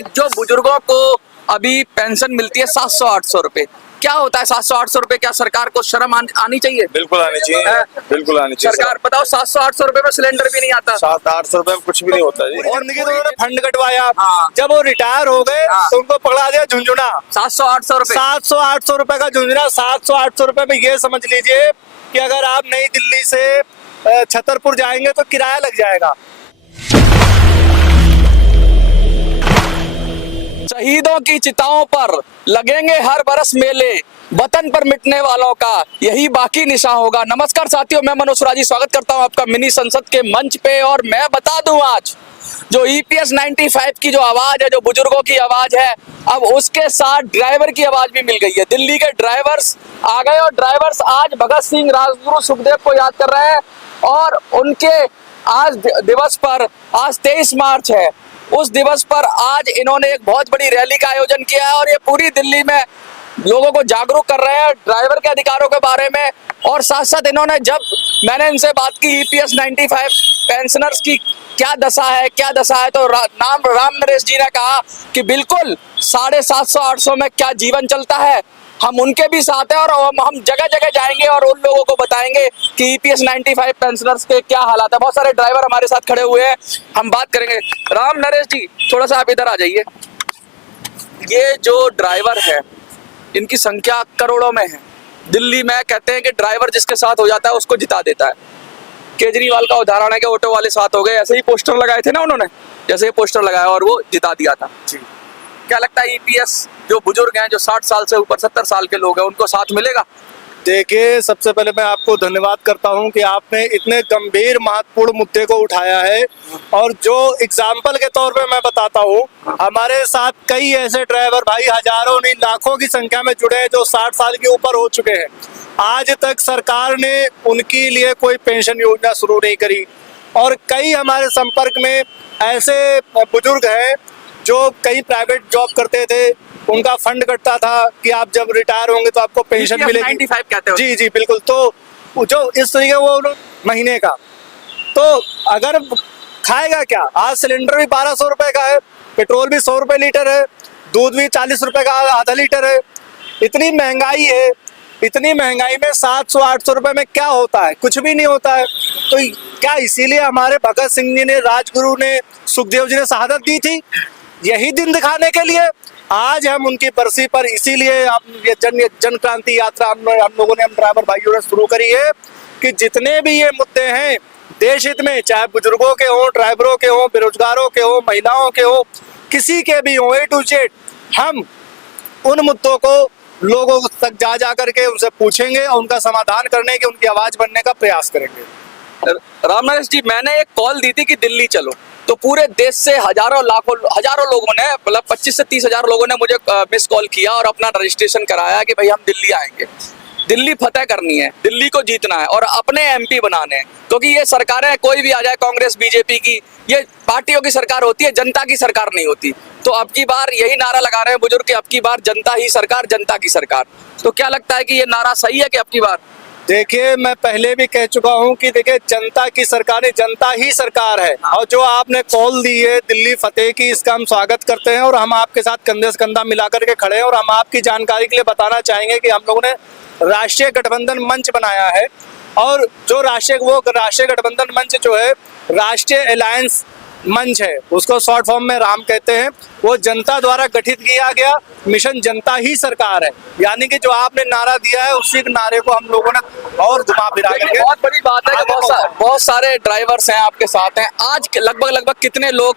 जी, जो बुजुर्गों को अभी पेंशन मिलती है 700-800 रुपए, क्या होता है 700-800 रुपए? क्या सरकार को शर्म आनी चाहिए? बिल्कुल आनी चाहिए, बिल्कुल आनी चाहिए। सरकार बताओ, 700-800 रुपए में सिलेंडर भी नहीं आता। 700-800 रुपए में कुछ भी नहीं होता जी। और जिंदगी तो उन्होंने फंड कटवाया, हाँ। जब वो रिटायर हो गए हाँ। तो उनको पकड़ा दिया झुंझुना। 700-800 रुपए 700-800 रुपए का झुंझुना। 700-800 रुपए में ये समझ लीजिए कि अगर आप नई दिल्ली से छतरपुर जाएंगे तो किराया लग जाएगा। शहीदों की चिताओं पर लगेंगे हर बरस मेले, वतन पर मिटने वालों का यही बाकी निशान होगा। नमस्कार साथियों, मैं मनोज सुराजी स्वागत करता हूं आपका मिनी संसद के मंच पे। और मैं बता दूं, आज जो EPS 95 की जो आवाज है, जो बुजुर्गों की आवाज है, अब उसके साथ ड्राइवर की आवाज भी मिल गई है। दिल्ली के ड्राइवर्स आ गए और ड्राइवर्स आज भगत सिंह, राजगुरु, सुखदेव को याद कर रहे हैं। और उनके आज दिवस पर, आज 23 मार्च है, उस दिवस पर आज इन्होंने एक बहुत बड़ी रैली का आयोजन किया है और ये पूरी दिल्ली में लोगों को जागरूक कर रहे हैं ड्राइवर के अधिकारों के बारे में। और साथ साथ इन्होंने, जब मैंने इनसे बात की EPS 95 पेंशनर्स की क्या दशा है, तो राम नरेश जी ने कहा कि बिल्कुल 750-800 में क्या जीवन चलता है, हम उनके भी साथ हैं और हम जगह जगह जाएंगे और उन लोगों को बताएंगे कि EPS 95 पेंशनर्स के क्या हालात है। बहुत सारे ड्राइवर हमारे साथ खड़े हुए हैं, हम बात करेंगे। राम नरेश जी, थोड़ा सा आप इधर आ जाइए। ये जो ड्राइवर है, इनकी संख्या करोड़ों में है। दिल्ली में कहते हैं कि ड्राइवर जिसके साथ हो जाता है उसको जिता देता है। केजरीवाल का उदाहरण है कि ऑटो वाले साथ हो गए, ऐसे ही पोस्टर लगाए थे ना उन्होंने, जैसे ही पोस्टर लगाया और वो जिता दिया था। क्या लगता है EPS जो बुजुर्ग हैं, जो 60 साल से ऊपर 70 साल के लोग हैं, उनको साथ मिलेगा? देखिए, सबसे पहले मैं आपको धन्यवाद करता हूं कि आपने इतने गंभीर महत्वपूर्ण मुद्दे को उठाया है। और जो एग्जाम्पल के तौर पे मैं बताता हूं, हमारे साथ कई ऐसे ड्राइवर भाई हजारों नहीं लाखों की संख्या में जुड़े हैं जो 60 साल के ऊपर हो चुके हैं। आज तक सरकार ने उनके लिए कोई पेंशन योजना शुरू नहीं करी। और कई हमारे संपर्क में ऐसे बुजुर्ग हैं जो कई प्राइवेट जॉब करते थे, उनका फंड कटता था कि आप जब रिटायर होंगे तो आपको पेंशन मिलेगी। 95 कहते हो? जी जी बिल्कुल। तो जो इस तरीके वो महीने का, तो अगर खाएगा क्या? आज सिलेंडर भी 1200 रुपए का है, पेट्रोल भी 100 रुपए लीटर है, दूध भी 40 रुपए का आधा लीटर है। इतनी महंगाई है, इतनी महंगाई में 700-800 रुपए में क्या होता है? कुछ भी नहीं होता है। तो क्या इसीलिए हमारे भगत सिंह जी ने, राजगुरु ने, सुखदेव जी ने शहादत दी थी? यही दिन दिखाने के लिए आज हम उनकी बरसी पर, इसीलिए ये जन क्रांति यात्रा हम लोगों ने, हम ड्राइवर भाइयों ने शुरू करी है कि जितने भी ये मुद्दे हैं देश हित में, चाहे बुजुर्गों के हो, ड्राइवरों के हो, बेरोजगारों के हो, महिलाओं के हो, किसी के भी हो, A to Z, हम उन मुद्दों को लोगों तक जा करके उनसे पूछेंगे और उनका समाधान करने के, उनकी आवाज बनने का प्रयास करेंगे। राम नरेश जी, मैंने एक कॉल दी थी कि दिल्ली चलो, तो पूरे देश से हजारों लोगों ने, मतलब 25 से 30 हजार लोगों ने मुझे मिस कॉल किया और अपना रजिस्ट्रेशन कराया कि भाई हम दिल्ली आएंगे, दिल्ली फतेह करनी है, दिल्ली को जीतना है और अपने MP बनाने हैं। क्योंकि ये सरकारें कोई भी आ जाए, कांग्रेस, BJP की, ये पार्टियों की सरकार होती है, जनता की सरकार नहीं होती। तो अब की बार यही नारा लगा रहे हैं बुजुर्ग कि अब की बार जनता ही सरकार, जनता की सरकार। तो क्या लगता है कि ये नारा सही है कि अब की बार? देखिए, मैं पहले भी कह चुका हूं कि देखिए, जनता की सरकार है, जनता ही सरकार है। और जो आपने कॉल दी है दिल्ली फतेह की, इसका हम स्वागत करते हैं और हम आपके साथ कंधे से कंधा मिलाकर के खड़े हैं। और हम आपकी जानकारी के लिए बताना चाहेंगे कि हम लोगों ने राष्ट्रीय गठबंधन मंच बनाया है। और जो राष्ट्रीय गठबंधन मंच जो है, राष्ट्रीय अलायंस मंच है, उसको शॉर्ट फॉर्म में राम कहते हैं। वो जनता द्वारा गठित किया गया मिशन जनता ही सरकार है। यानी कि जो आपने नारा दिया है, उसी नारे को हम लोगों ने और घुमा फिरा करके, बहुत बड़ी बात है कि बहुत सारे ड्राइवर्स हैं आपके साथ हैं। आज लगभग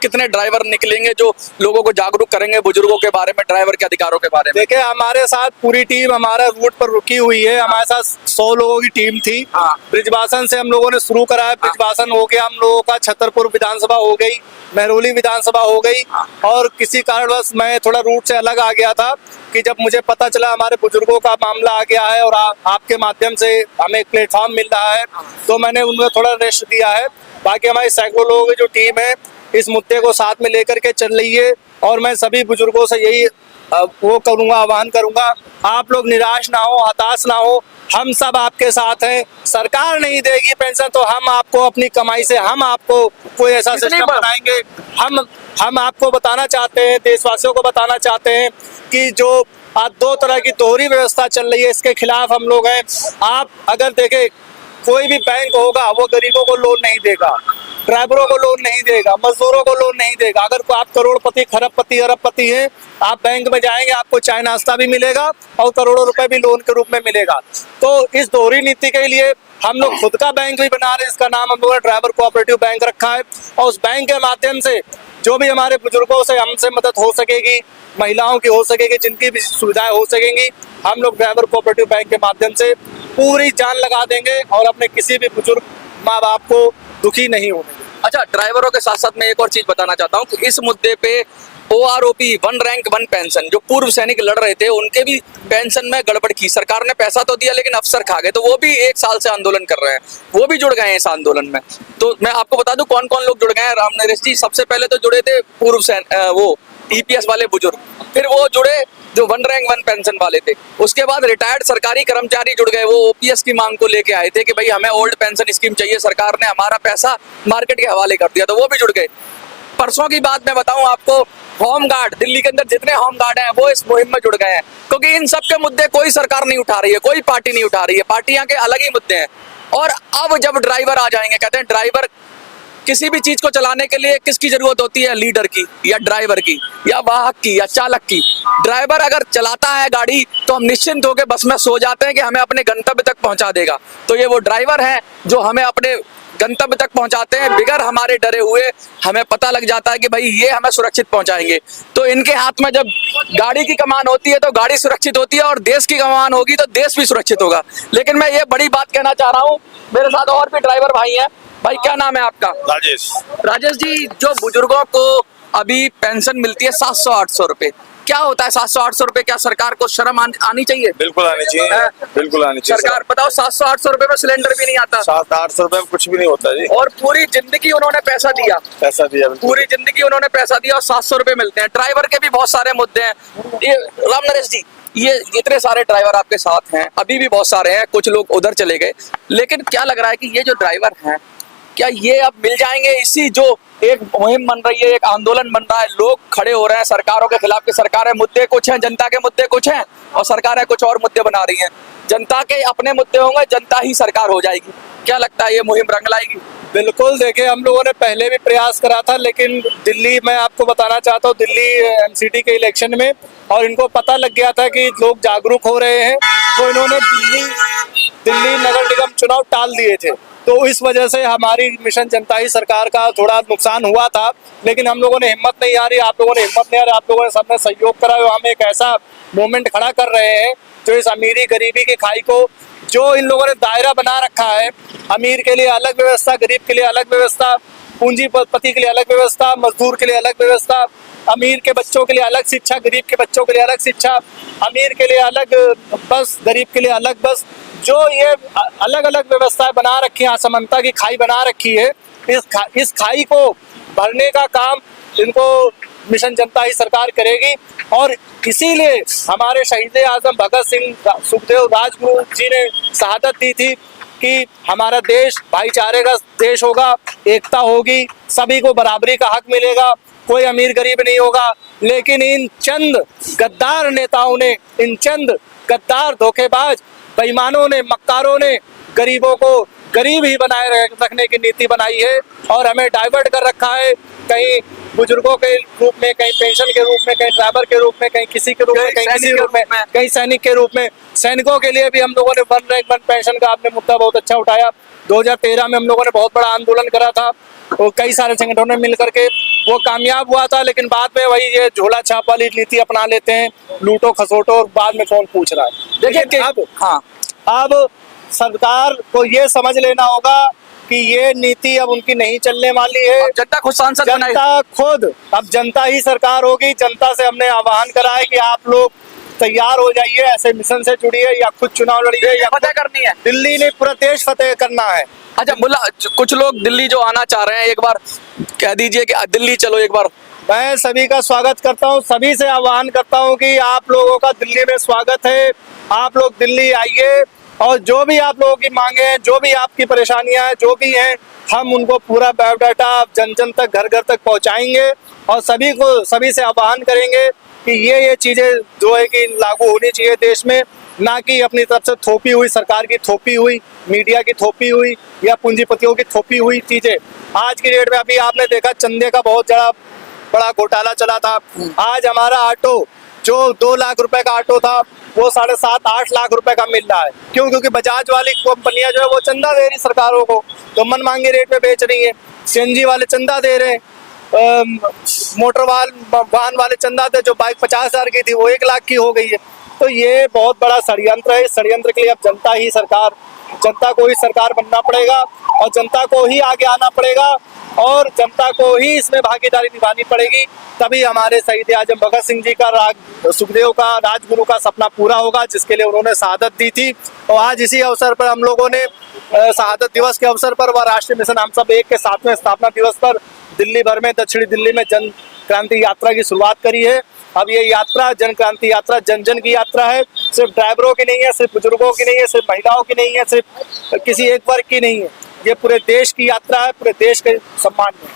कितने ड्राइवर निकलेंगे जो लोगों को जागरूक करेंगे बुजुर्गों के बारे में, ड्राइवर के अधिकारों के बारे में? देखिए, हमारे साथ पूरी टीम हमारा रूट पर रुकी हुई है। हमारे साथ 100 लोगों की टीम थी। ब्रिजवासन से हम लोगों ने शुरू कराया, ब्रिजवासन हो गया हम लोगों का, छतरपुर विधानसभा हो गई, महरौली विधानसभा हो गई। और किसी कारणवश मैं थोड़ा रूट से अलग आ गया था कि जब मुझे पता चला हमारे बुजुर्गों का मामला आ गया है और आपके माध्यम से हमें एक प्लेटफॉर्म मिल रहा है, तो मैंने उनको थोड़ा रेस्ट दिया है। बाकी हमारी सैकड़ों लोगों की जो टीम है, इस मुद्दे को साथ में लेकर के चल रही है। और मैं सभी बुजुर्गों से यही वो करूंगा, आह्वान करूंगा, आप लोग निराश ना हो, हताश ना हो। हम सब आपके साथ हैं। सरकार नहीं देगी पेंशन तो हम आपको अपनी कमाई से हम आपको कोई ऐसा कितनी सिस्टम बार? बनाएंगे। हम आपको बताना चाहते हैं, देशवासियों को बताना चाहते हैं कि जो आज दो तरह की दोहरी व्यवस्था चल रही है, इसके खिलाफ हम लोग हैं। आप अगर देखें, कोई भी बैंक होगा वो गरीबों को लोन नहीं देगा, ड्राइवरों को लोन नहीं देगा, मजदूरों को लोन नहीं देगा। अगर को आप करोड़पति, खरबपति, अरबपति हैं, आप बैंक में जाएंगे, आपको चाय नाश्ता भी मिलेगा और करोड़ों रुपए भी लोन के रूप में मिलेगा। तो इस दोहरी नीति के लिए हम लोग खुद का बैंक भी बना रहे हैं, इसका नाम हम लोगों ने ड्राइवर कोऑपरेटिव बैंक रखा है। और उस बैंक के माध्यम से जो भी हमारे बुजुर्गों से हमसे मदद हो सकेगी, महिलाओं की हो सकेगी, जिनकी भी सुविधाएं हो सकेंगी, हम लोग ड्राइवर कोऑपरेटिव बैंक के माध्यम से पूरी जान लगा देंगे और अपने किसी भी बुजुर्ग माँ बाप को दुखी नहीं होने देंगे। अच्छा, ड्राइवरों के साथ साथ मैं एक और चीज बताना चाहता हूँ कि इस मुद्दे पे OROP, one rank one pension, जो पूर्व सैनिक लड़ रहे थे, उनके भी पेंशन में गड़बड़ की। सरकार ने पैसा तो दिया लेकिन अफसर खा गए, तो वो भी 1 साल से आंदोलन कर रहे हैं, वो भी जुड़ गए हैं इस आंदोलन में। तो मैं आपको बता दूं कौन कौन लोग जुड़ गए हैं। राम नरेश जी सबसे पहले तो जुड़े थे पूर्व वो EPS वाले बुजुर्ग, फिर वो जुड़े जो वन रैंक वन पेंशन वाले थे, उसके बाद रिटायर्ड सरकारी कर्मचारी जुड़ गए, वो OPS की मांग को लेके आए थे कि भाई हमें ओल्ड पेंशन स्कीम चाहिए, सरकार ने हमारा पैसा मार्केट के हवाले कर दिया, तो वो भी जुड़ गए। परसों की बात मैं बताऊं आपको, होम गार्ड, दिल्ली के अंदर जितने होम गार्ड हैं वो इस मुहिम में जुड़ गए हैं, क्योंकि इन सब के मुद्दे कोई सरकार नहीं उठा रही है, कोई पार्टी नहीं उठा रही है, पार्टियां के अलग ही मुद्दे हैं। और अब जब ड्राइवर आ जाएंगे, कहते हैं ड्राइवर किसी भी चीज को चलाने के लिए किसकी जरूरत होती है, लीडर की या ड्राइवर की या वाहक की या चालक की। ड्राइवर अगर चलाता है गाड़ी तो हम निश्चिंत होकर बस में सो जाते हैं कि हमें अपने गंतव्य तक पहुंचा देगा। तो ये वो ड्राइवर है जो हमें अपने गंतव्य तक पहुंचाते हैं बिगर हमारे डरे हुए। हमें पता लग जाता है कि भाई ये हमें सुरक्षित पहुंचाएंगे। तो इनके हाथ में जब गाड़ी की कमान होती है तो गाड़ी सुरक्षित होती है, और देश की कमान होगी तो देश भी सुरक्षित होगा। लेकिन मैं ये बड़ी बात कहना चाह रहा हूँ, मेरे साथ और भी ड्राइवर भाई हैं। भाई क्या नाम है आपका? राजेश। राजेश जी, जो बुजुर्गों को अभी पेंशन मिलती है 700-800 रुपए, क्या होता है 700-800 रुपए? क्या सरकार को शर्म आनी चाहिए? बिल्कुल आनी चाहिए, बिल्कुल आनी चाहिए। सरकार बताओ, 700-800 रुपए में सिलेंडर भी नहीं आता, 700-800 रुपए में कुछ भी नहीं होता जी। और पूरी जिंदगी उन्होंने पैसा दिया, पैसा दिया, बिल्कुल। पूरी जिंदगी उन्होंने पैसा दिया और 700 रुपए मिलते हैं। ड्राइवर के भी बहुत सारे मुद्दे हैं। ये राम नरेश जी, ये इतने सारे ड्राइवर आपके साथ हैं, अभी भी बहुत सारे हैं, कुछ लोग उधर चले गए, लेकिन क्या लग रहा है कि ये जो ड्राइवर हैं, क्या ये अब मिल जाएंगे? इसी जो एक मुहिम बन रही है, एक आंदोलन बन रहा है, लोग खड़े हो रहे हैं सरकारों के खिलाफ कि सरकारें मुद्दे कुछ हैं, जनता के मुद्दे कुछ हैं, और सरकारें कुछ और मुद्दे बना रही हैं। जनता के अपने मुद्दे होंगे, जनता ही सरकार हो जाएगी। क्या लगता है ये मुहिम रंग लाएगी? बिल्कुल, देखिए हम लोगों ने पहले भी प्रयास करा था, लेकिन दिल्ली, मैं आपको बताना चाहता हूँ, दिल्ली MCD के इलेक्शन में, और इनको पता लग गया था कि लोग जागरूक हो रहे हैं, तो इन्होंने दिल्ली नगर निगम चुनाव टाल दिए थे। तो इस वजह से हमारी मिशन जनता ही सरकार का थोड़ा नुकसान हुआ था। लेकिन हम लोगों ने हिम्मत नहीं हारी, आप लोगों ने हिम्मत नहीं हारी, आप लोगों ने सबने सहयोग करा, हम एक ऐसा मूवमेंट खड़ा कर रहे हैं जो इस अमीरी गरीबी की खाई को, जो इन लोगों ने दायरा बना रखा है, अमीर के लिए अलग व्यवस्था, गरीब के लिए अलग व्यवस्था, पूंजीपति के लिए अलग व्यवस्था, मजदूर के लिए अलग व्यवस्था, अमीर के बच्चों के लिए अलग शिक्षा, गरीब के बच्चों के लिए अलग शिक्षा, अमीर के लिए अलग बस, गरीब के लिए अलग बस, जो ये अलग अलग व्यवस्थाएं बना रखी है, असमानता की खाई बना रखी है, इस खाई को भरने का काम इनको मिशन जनता ही सरकार करेगी। और इसीलिए हमारे शहीद आजम भगत सिंह, सुखदेव, राजगुरु जी ने शहादत दी थी कि हमारा देश भाईचारे का देश होगा, एकता होगी, सभी को बराबरी का हक मिलेगा, कोई अमीर गरीब नहीं होगा। लेकिन इन चंद गद्दार नेताओं ने, इन चंद गद्दार धोखेबाज बेईमानों ने, मक्कारों ने गरीबों को गरीब ही बनाए रखने की नीति बनाई है और हमें डाइवर्ट कर रखा है, कहीं बुजुर्गों के रूप में, कहीं पेंशन के रूप में, कहीं ड्राइवर के रूप में, कहीं किसी के रूप में, कहीं किसी रूप में, कहीं सैनिक के रूप में। सैनिकों के लिए भी हम लोगों ने वन रैंक वन पेंशन का आपने मुद्दा बहुत अच्छा उठाया। 2013 में हम लोगों ने बहुत बड़ा आंदोलन करा था और कई सारे संगठनों ने मिल करके वो कामयाब हुआ था, लेकिन बाद में वही ये झोला छाप वाली नीति अपना लेते हैं, लूटो खसोटो, और बाद में कौन पूछ रहा है। देखिए अब सरकार को ये समझ लेना होगा कि ये नीति अब उनकी नहीं चलने वाली है। जनता खुद सांसद बनाएगी, जनता खुद, अब जनता ही सरकार होगी। जनता से हमने आह्वान करा है कि आप लोग तैयार हो जाइए, ऐसे मिशन से जुड़िए या खुद चुनाव लड़िए या फतेह करनी है। दिल्ली ने पूरा देश फतेह करना है। अच्छा मुल्ला, कुछ लोग दिल्ली जो आना चाह रहे हैं, एक बार कह दीजिए कि दिल्ली चलो, एक बार मैं सभी का स्वागत करता हूं, सभी से आह्वान करता हूं कि आप लोगों का दिल्ली में स्वागत है। आप लोग दिल्ली आइए और जो भी आप लोगों की मांगे हैं, जो भी आपकी परेशानियां हैं, जो भी हैं, हम उनको पूरा बायोडाटा जन जन तक, घर घर तक पहुंचाएंगे और सभी से आह्वान करेंगे कि ये चीजें जो है कि लागू होनी चाहिए देश में, ना कि अपनी तरफ से थोपी हुई, सरकार की थोपी हुई, मीडिया की थोपी हुई या पूंजीपतियों की थोपी हुई चीजें। आज की डेट में अभी आपने देखा चंदे का बहुत बड़ा घोटाला चला था। आज हमारा ऑटो जो 2 लाख रुपए का ऑटो था वो 7.5-8 लाख रुपए का मिल रहा है। क्यों? क्योंकि बजाज वाली कंपनियां जो है वो चंदा दे रही सरकारों को, तो मन मांगे रेट में बेच रही है। सीएनजी वाले चंदा दे रहे हैं, मोटर वाहन वाले चंदा थे, जो बाइक 50,000 की थी वो 1 लाख की हो गई है। तो ये बहुत बड़ा षड्यंत्र है। इस षड्यंत्र के लिए अब जनता को ही सरकार बनना पड़ेगा और जनता को ही आगे आना पड़ेगा और जनता को ही इसमें भागीदारी निभानी पड़ेगी। तभी हमारे शहीद आजम भगत सिंह जी का, सुखदेव का, राजगुरु का सपना पूरा होगा, जिसके लिए उन्होंने शहादत दी थी। और आज इसी अवसर पर हम लोगों ने शहादत दिवस के अवसर पर व राष्ट्रीय मिशन हम सब एक के 7वें स्थापना दिवस पर दिल्ली भर में, दक्षिणी दिल्ली में जन क्रांति यात्रा की शुरुआत करी है। अब ये यात्रा, जन क्रांति यात्रा, जन जन की यात्रा है। सिर्फ ड्राइवरों की नहीं है, सिर्फ बुजुर्गों की नहीं है, सिर्फ महिलाओं की नहीं है, सिर्फ किसी एक वर्ग की नहीं है। ये पूरे देश की यात्रा है, पूरे देश के सम्मान में।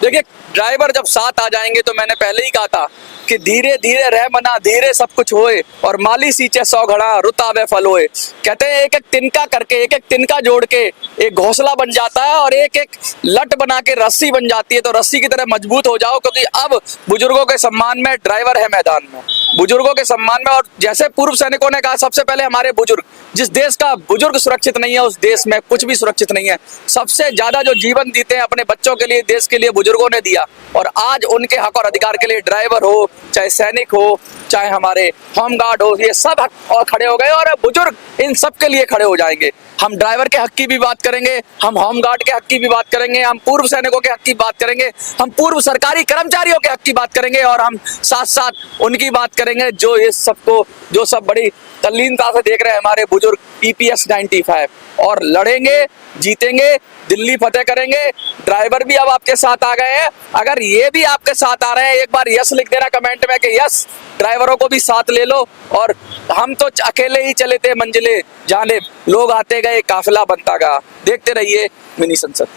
देखिए, ड्राइवर जब साथ आ जाएंगे तो मैंने पहले ही कहा था कि धीरे धीरे रह मना, धीरे सब कुछ होए और माली सींचे 100 घड़ा, रुतावे फल होए। कहते हैं एक एक तिनका करके, एक एक तिनका जोड़ के एक घोंसला बन जाता है और एक एक लट बना के रस्सी बन जाती है। तो रस्सी की तरह मजबूत हो जाओ, क्योंकि अब बुजुर्गों के सम्मान में ड्राइवर है मैदान में, बुजुर्गों के सम्मान में। और जैसे पूर्व सैनिकों ने कहा, सबसे पहले हमारे बुजुर्ग, जिस देश का बुजुर्ग सुरक्षित नहीं है उस देश में कुछ भी सुरक्षित नहीं है। सबसे ज्यादा जो जीवन जीते हैं अपने बच्चों के लिए, देश के लिए बुजुर्गों ने दिया। और आज उनके हक और अधिकार के लिए ड्राइवर हो, चाहे सैनिक हो, चाहे हमारे होमगार्ड हो, ये सब हक और खड़े हो गए और बुजुर्ग इन सब के लिए खड़े हो जाएंगे। हम ड्राइवर के हक की भी बात करेंगे, हम होमगार्ड के हक की भी बात करेंगे, हम पूर्व सैनिकों के हक की बात करेंगे, हम पूर्व सरकारी कर्मचारियों के हक की बात करेंगे और हम साथ साथ उनकी बात करेंगे जो इस सबको, जो सब बड़ी तल्लीनता से देख रहे हैं हमारे बुजुर्ग EPS 95। और लड़ेंगे, जीतेंगे, दिल्ली फतेह करेंगे। ड्राइवर भी अब आपके साथ आ गए हैं। अगर ये भी आपके साथ आ रहे हैं, एक बार यस लिख देना कमेंट में कि यस, ड्राइवरों को भी साथ ले लो। और हम तो अकेले ही चले थे मंजिले जाने, लोग आते गए, काफिला बनता गया। देखते रहिए मिनी संसद।